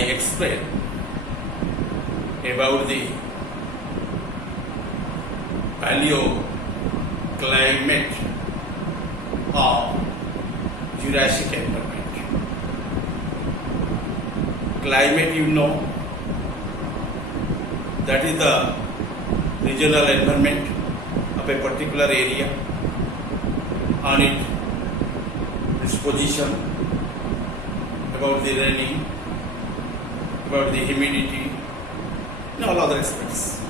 explain about the paleoclimate of Jurassic environment. Climate, you know, that is the regional environment of a particular area, on its position, about the rain, about the humidity, and all other aspects.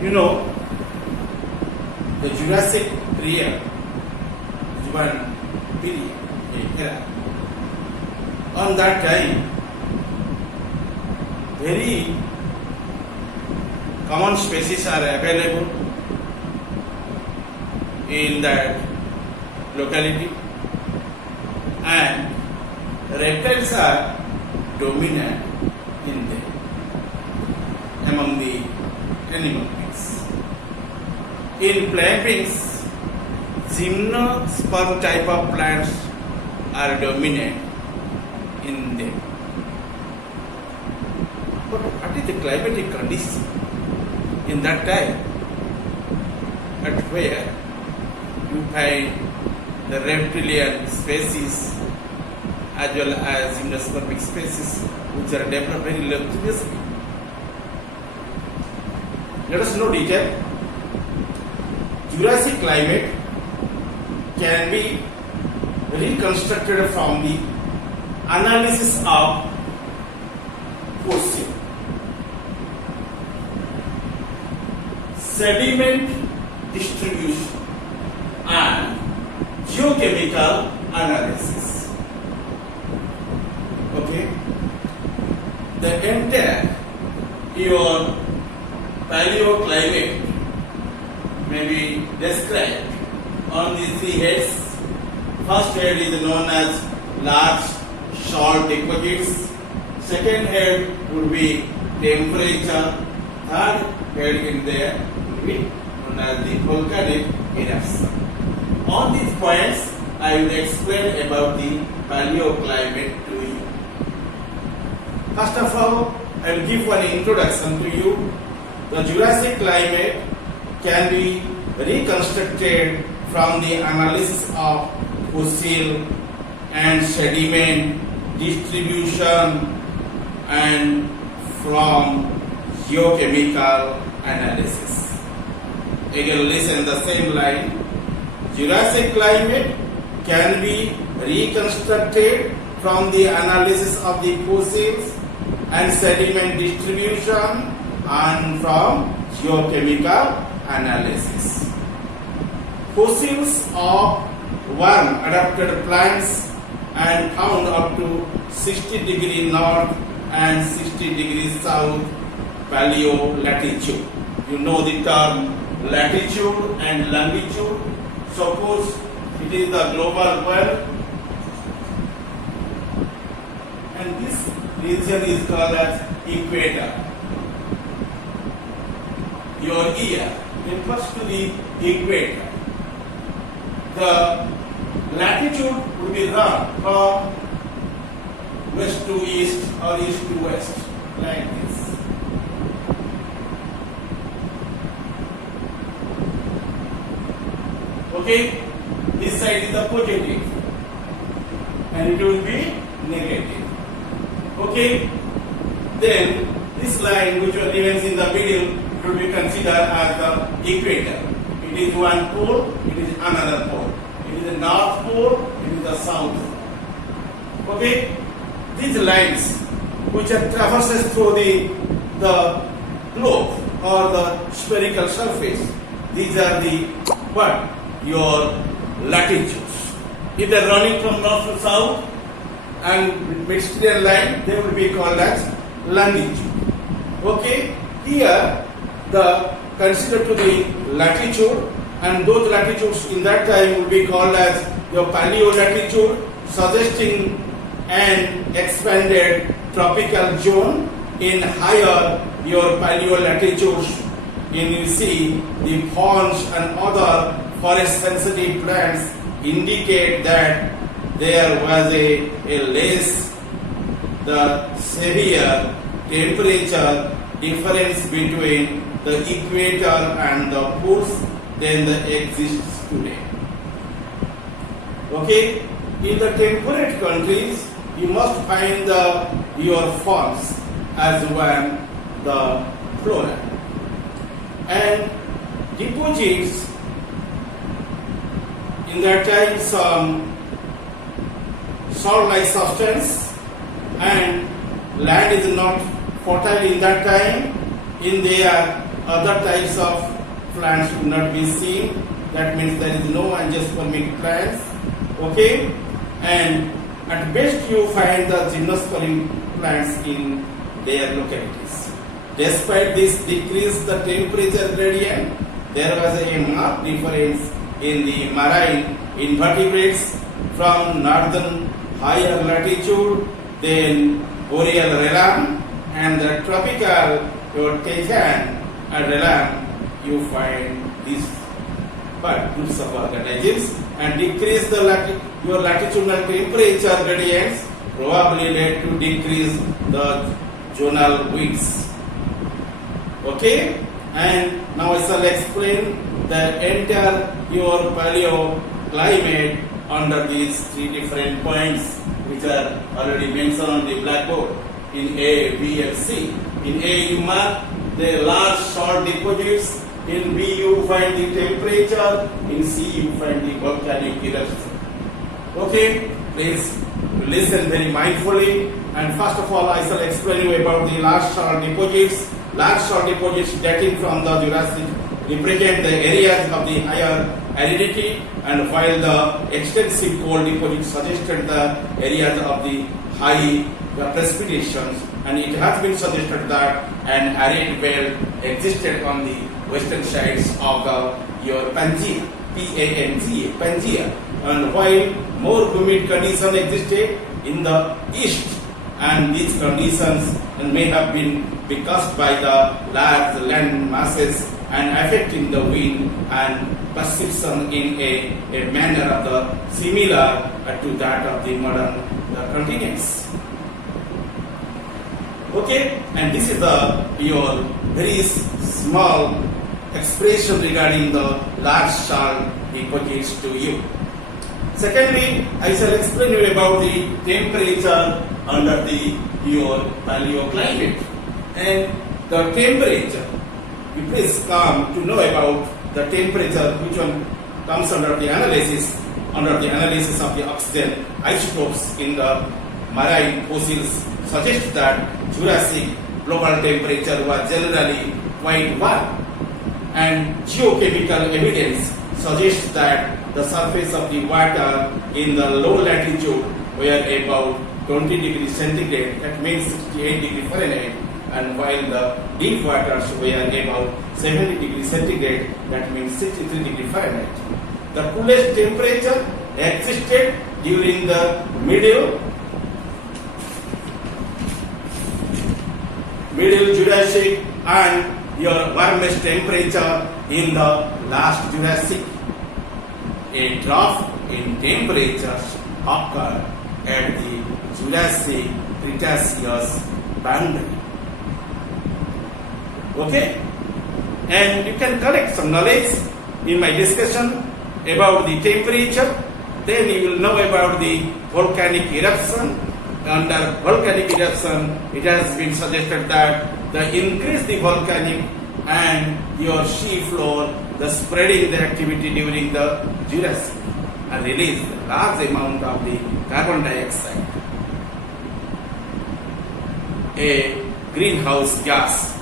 You know, the Jurassic period is one period, era. On that time, very common species are available in that locality, and reptiles are dominant in them among the animal beings. In plant beings, gymnosperm type of plants are dominant in them. But what is the climatic condition in that time at where you find the reptilian species as well as gymnospermic species which are developed very luxuriously? Let us know detail. Jurassic climate can be reconstructed from the analysis of fossil, sediment distribution, and geochemical analysis. Okay? The entire your paleoclimate may be described on these three heads. First head is known as large salt deposits. Second head would be temperature. Third head in there would be known as the volcanic eruption. On these points, I will explain about the paleoclimate to you. First of all, I will give one introduction to you. The Jurassic climate can be reconstructed from the analysis of fossil and sediment distribution and from geochemical analysis. Again, listen the same line. Jurassic climate can be reconstructed from the analysis of the fossils and sediment distribution and from geochemical analysis. Fossils of worm-adapted plants and found up to 60 degrees north and 60 degrees south paleolatitude. You know the term latitude and longitude. Suppose it is the global world, and this region is called as equator. Your ear refers to the equator. The latitude would be run from west to east or east to west, like this. Okay, this side is the positive and it will be negative. Okay, then this line which remains in the middle will be considered as the equator. It is one pole, it is another pole. It is the north pole, it is the south pole. Okay, these lines which are traverses through the globe or the spherical surface, these are the what? Your latitudes. If they are running from north to south and Mediterranean line, they will be called as longitude. Okay, here the consider to the latitude, and those latitudes in that time will be called as your paleolatitude, suggesting an expanded tropical zone. In higher your paleolatitudes, you see the ferns and other forest sensitive plants indicate that there was a less the severe temperature difference between the equator and the poles than the exists today. Okay, in the temperate countries, you must find your forms as one the flora and deposits in that time some salt-like substance, and land is not fertile in that time. In there, other types of plants could not be seen. That means there is no angiospermic plants. Okay, and at best you find the gymnospermic plants in their localities. Despite this decrease the temperature gradient, there was a marked difference in the marine invertebrates from northern higher latitude than boreal realm, and the tropical Taiwan and realm you find these but groups of organisms, and decrease the your latitudinal temperature gradients probably led to decrease the zonal winds. Okay, and now I shall explain the entire your paleo climate under these three different points which are already mentioned on the blackboard. In A, B and C. In A you mark the large salt deposits, in B you find the temperature, in C you find the volcanic eruption. Okay, please listen very mindfully, and first of all I shall explain you about the large salt deposits. Large salt deposits dating from the Jurassic represent the areas of the higher aridity, and while the extensive cold deposits suggested the areas of the high precipitations, and it has been suggested that an arid belt existed on the western sides of your Pangaea, P-A-N-G-A, Pangaea, and while more humid conditions existed in the east, and these conditions may have been caused by the large land masses and affecting the wind and perception in a manner of the similar to that of the modern continents. Okay, and this is your very small expression regarding the large salt deposits to you. Secondly, I shall explain you about the temperature under your paleoclimate. And the temperature, you please come to know about the temperature which one comes under the analysis of the oxygen isotopes in the marine fossils suggests that Jurassic global temperature was generally quite warm, and geochemical evidence suggests that the surface of the water in the low latitude were about 20 degrees centigrade, that means 68 degrees Fahrenheit, and while the deep waters were about 70 degrees centigrade, that means 63 degrees Fahrenheit. The coolest temperature existed during the middle Jurassic, and your warmest temperature in the last Jurassic. A drop in temperatures occurred at the Jurassic Cretaceous boundary. Okay, and you can collect some knowledge in my discussion about the temperature. Then you will know about the volcanic eruption. Under volcanic eruption, it has been suggested that the increase the volcanic and your sea floor, the spreading the activity during the Jurassic, and release a large amount of the carbon dioxide, a greenhouse gas,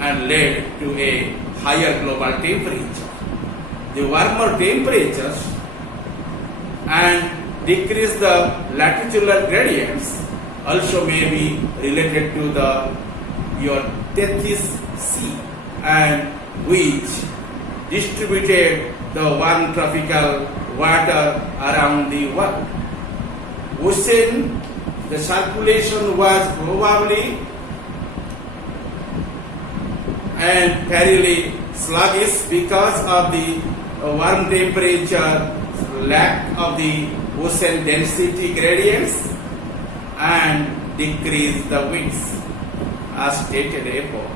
and led to a higher global temperature. The warmer temperatures and decrease the latitudinal gradients also may be related to your Tethys Sea, and which distributed the warm tropical water around the world. Ocean, the circulation was probably and fairly sluggish because of the warm temperature, lack of the ocean density gradients, and decrease the width. As stated above,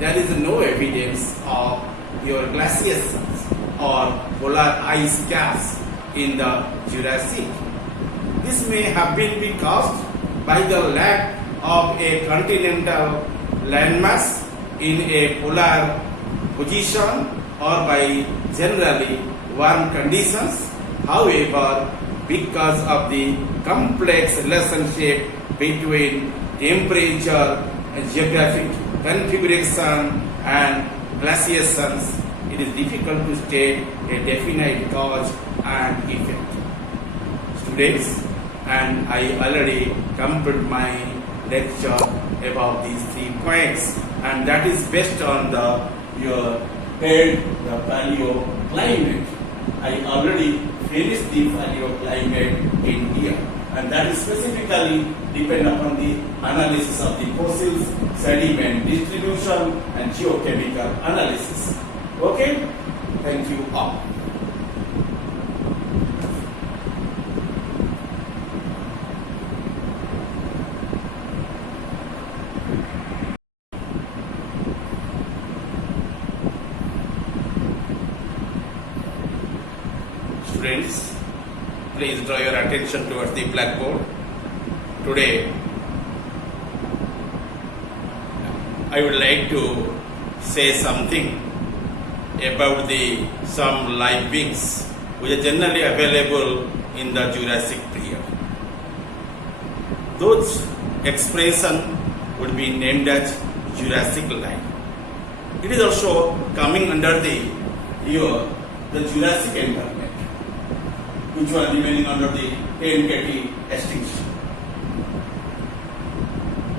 there is no evidence of your glaciations or polar ice caps in the Jurassic. This may have been caused by the lack of a continental landmass in a polar position or by generally warm conditions. However, because of the complex relationship between temperature, geographic configuration and glaciations, it is difficult to state a definite cause and effect. Students, and I already completed my lecture about these 3 points, and that is based on your head, the paleoclimate. I already finished the paleoclimate in here, and that is specifically depend upon the analysis of the fossils, sediment distribution, and geochemical analysis. Okay? Thank you all. Students, please draw your attention towards the blackboard. Today, I would like to say something about some live beings which are generally available in the Jurassic period. Those expressions would be named as Jurassic life. It is also coming under the Jurassic environment, which were remaining under the TNKT extinction.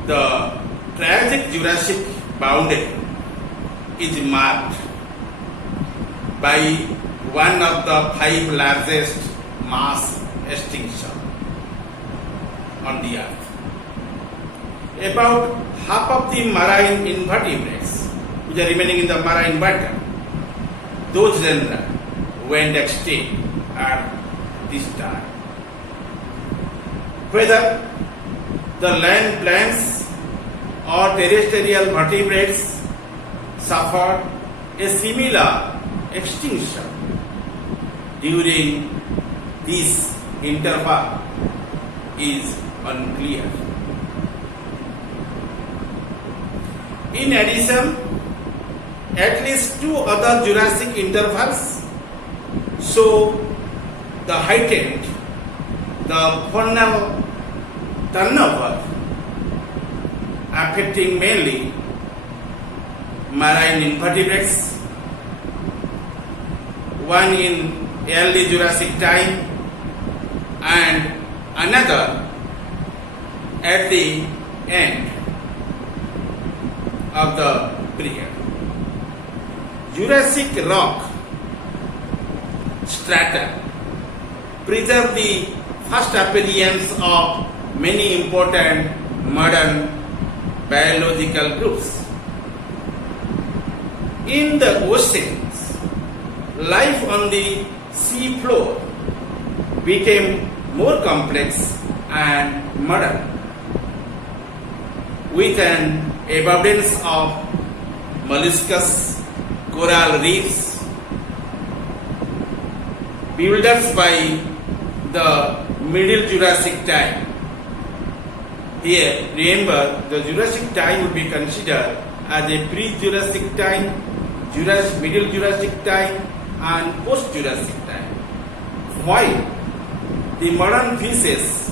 The tragic Jurassic boundary is marked by one of the 5 largest mass extinction on the earth. About half of the marine invertebrates which are remaining in the marine water, those genera went extinct at this time. Whether the land plants or terrestrial vertebrates suffered a similar extinction during this interval is unclear. In addition, at least 2 other Jurassic intervals show the heightened faunal turnover, affecting mainly marine invertebrates, one in early Jurassic time and another at the end of the period. Jurassic rock strata preserve the first appearance of many important modern biological groups. In the oceans, life on the sea floor became more complex and modern, with an abundance of molluscs, coral reefs, built by the Middle Jurassic time. Here, remember, the Jurassic time would be considered as a pre-Jurassic time, Middle Jurassic time, and post-Jurassic time. While the modern fishes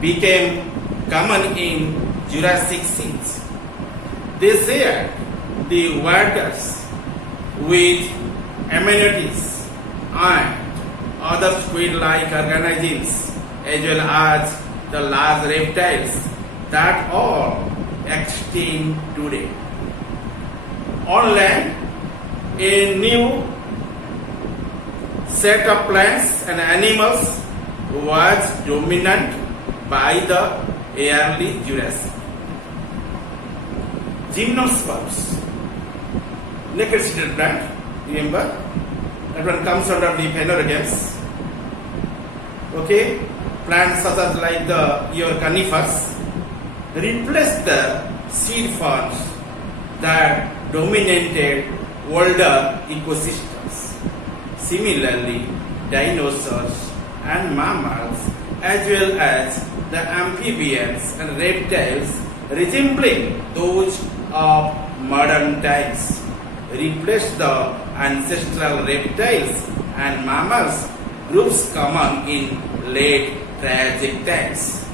became common in Jurassic scenes, they shared the waters with amenities and other squid-like organisms, as well as the large reptiles that are extinct today. On land, a new set of plants and animals was dominant by the early Jurassic. Gymnosperms, naked seated plant, remember? That one comes under the phanerogames. Okay? Plants such as like your conifers, replaced the seed forms that dominated older ecosystems. Similarly, dinosaurs and mammals, as well as the amphibians and reptiles resembling those of modern times, replaced the ancestral reptiles and mammals groups common in late Triassic times.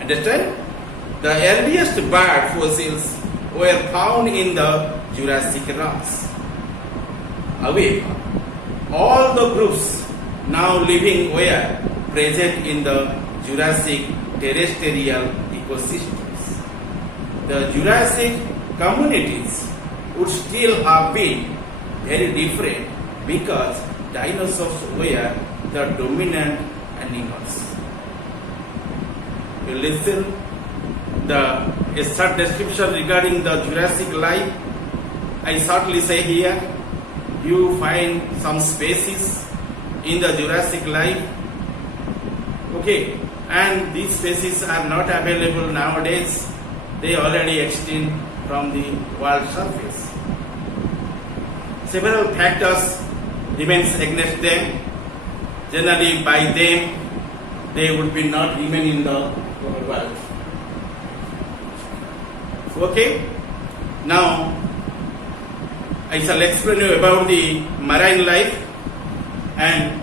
Understand? The earliest bird fossils were found in the Jurassic rocks. However, all the groups now living were present in the Jurassic terrestrial ecosystems. The Jurassic communities would still have been very different because dinosaurs were the dominant animals. You listen a short description regarding the Jurassic life. I shortly say here, you find some species in the Jurassic life. Okay, and these species are not available nowadays. They already extinct from the world surface. Several factors remains against them. Generally, by them, they would be not remain in the world. Okay, now I shall explain you about the marine life, and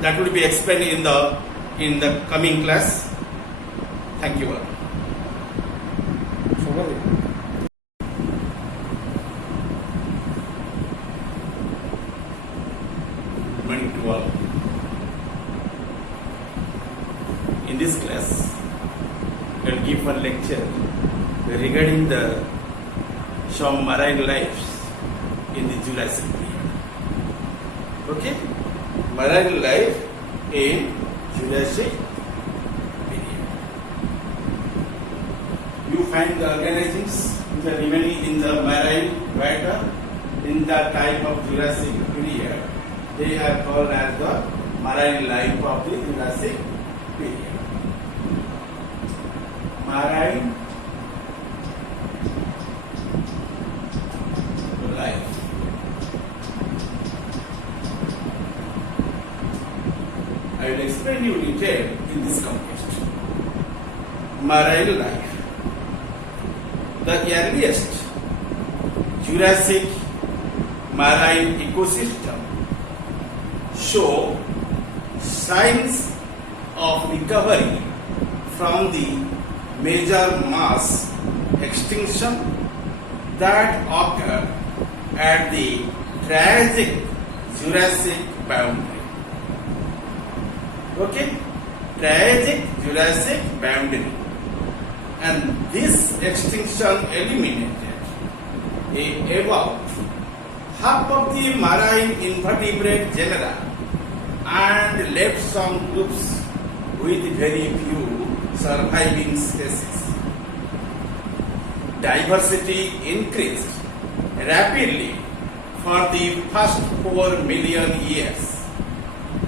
that will be explained in the coming class. Thank you all. Good morning to all. In this class, I will give one lecture regarding some marine lives in the Jurassic period. Okay? Marine life in Jurassic period. You find the organisms which are remaining in the marine water in the time of Jurassic period. They are called as the marine life of the Jurassic period. Marine life. I will explain you detail in this context. Marine life. The earliest Jurassic marine ecosystem show signs of recovery from the major mass extinction that occurred at the Triassic-Jurassic boundary. Okay? Triassic-Jurassic boundary. And this extinction eliminated about half of the marine invertebrate genera and left some groups with very few surviving species. Diversity increased rapidly for the first 4 million years,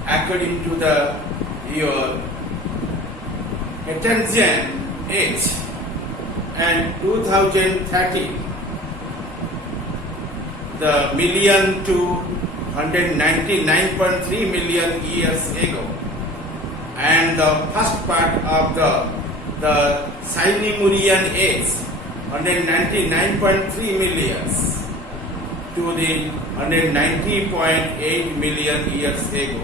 according to your Cretaceous age, and 2013, the million to 199.3 million years ago, and the first part of the Silurian age, 199.3 million to the 190.8 million years ago.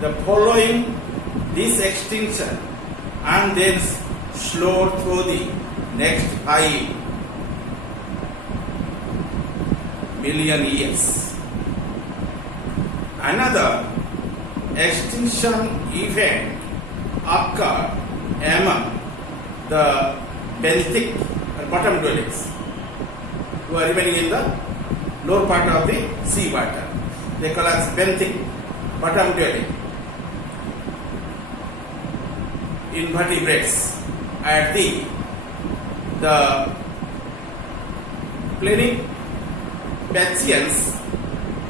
The following this extinction and then slow through the next 5 million years. Another extinction event occurred among the benthic or bottom dwellings who are remaining in the lower part of the sea water. They call as benthic, bottom dwelling invertebrates at the Planipathians,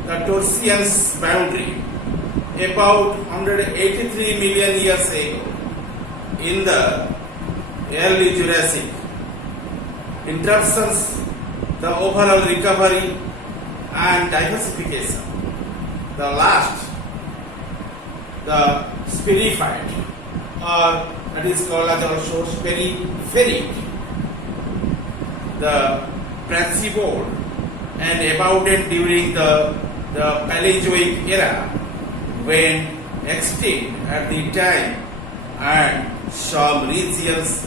the Torsians boundary, about 183 million years ago. In the early Jurassic. Interruptions, the overall recovery and diversification. The last, the sperified, or that is called as also speriferid. The Brachypod and abundant during the Paleozoic era when extinct at the time, and some regions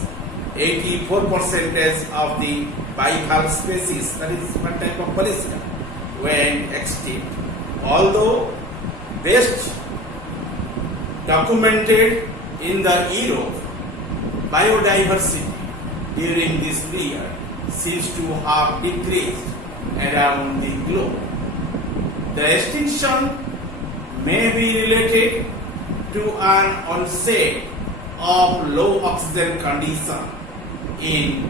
84% of the bivalve species, that is one type of mollusca, went extinct. Although best documented in the Europe, biodiversity during this period seems to have decreased around the globe. The extinction may be related to an onset of low oxygen condition in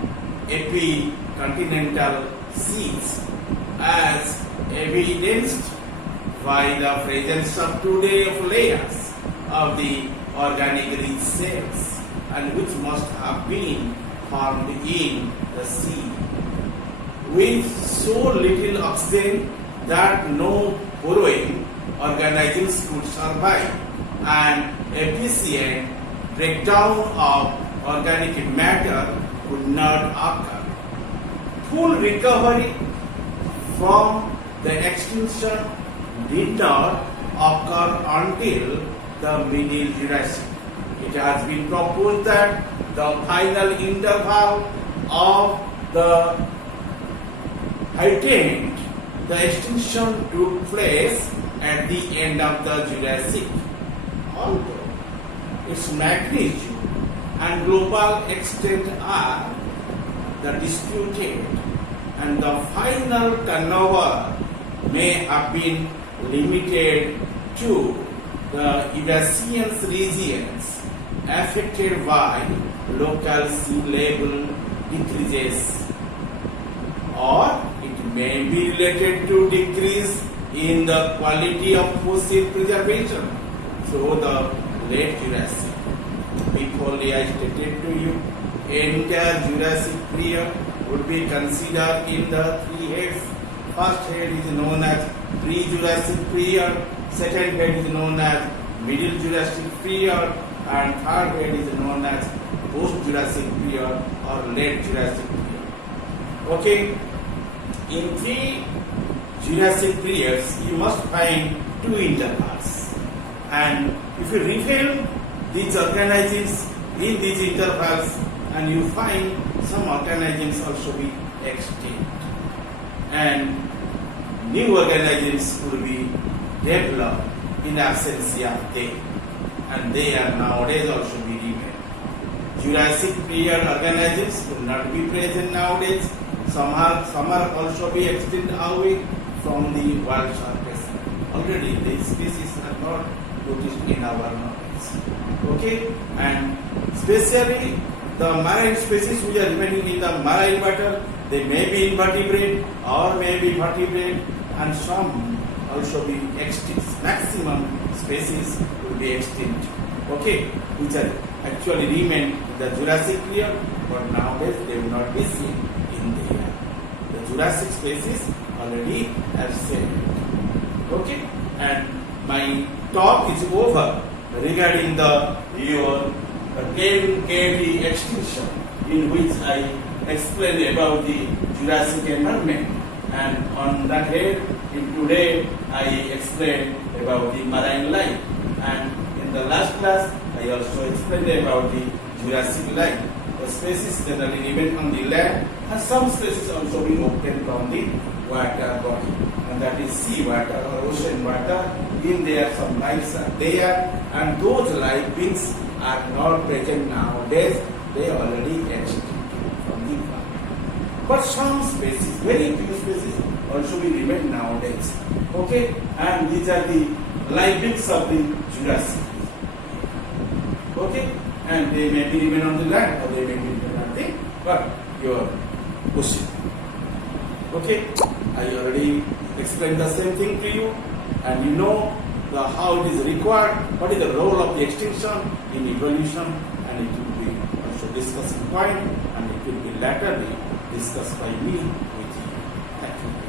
epicontinental seas, as evidenced by the presence of today of layers of the organic rich cells, and which must have been formed in the sea. With so little oxygen that no burrowing organisms could survive, and efficient breakdown of organic matter could not occur. Full recovery from the extinction did not occur until the Middle Jurassic. It has been proposed that the final interval of the heightened the extinction took place at the end of the Jurassic. Although its magnitude and global extent are the disputed, and the final turnover may have been limited to the Eurasian regions affected by local sea level decreases, or it may be related to decrease in the quality of fossil preservation. So the late Jurassic, before I stated to you, entire Jurassic period would be considered in the three heads. First head is known as pre-Jurassic period, second head is known as middle Jurassic period, and third head is known as post-Jurassic period or late Jurassic period. Okay, in three Jurassic periods you must find two intervals, and if you reveal these organisms in these intervals, and you find some organisms also be extinct, and new organisms will be developed in absence of them, and they are nowadays also be remain. Jurassic period organisms will not be present nowadays. Some are also be extinct away from the world surface. Already these species are not noticed in our knowledge. Okay, and especially the marine species which are remaining in the marine water, they may be invertebrate or may be vertebrate, and some also be extinct. Maximum species will be extinct. Okay, which are actually remain in the Jurassic period, but nowadays they will not be seen in the air. The Jurassic species already have said. Okay, and my talk is over regarding the your cave extinction, in which I explained about the Jurassic environment, and on that head, in today I explained about the marine life, and in the last class I also explained about the Jurassic life. The species generally remain on the land, and some species also being obtained from the water body, and that is sea water or ocean water. In there some lives are there, and those life beings are not present nowadays. They already extinct from the water. But some species, very few species, also will remain nowadays. Okay, and these are the life beings of the Jurassic. Okay, and they may be remain on the land or they may be remain on the. But your question. Okay, I already explained the same thing to you, and you know how it is required, what is the role of the extinction in evolution, and it will be also discussing point, and it will be laterally discussed by me with you. Thank you.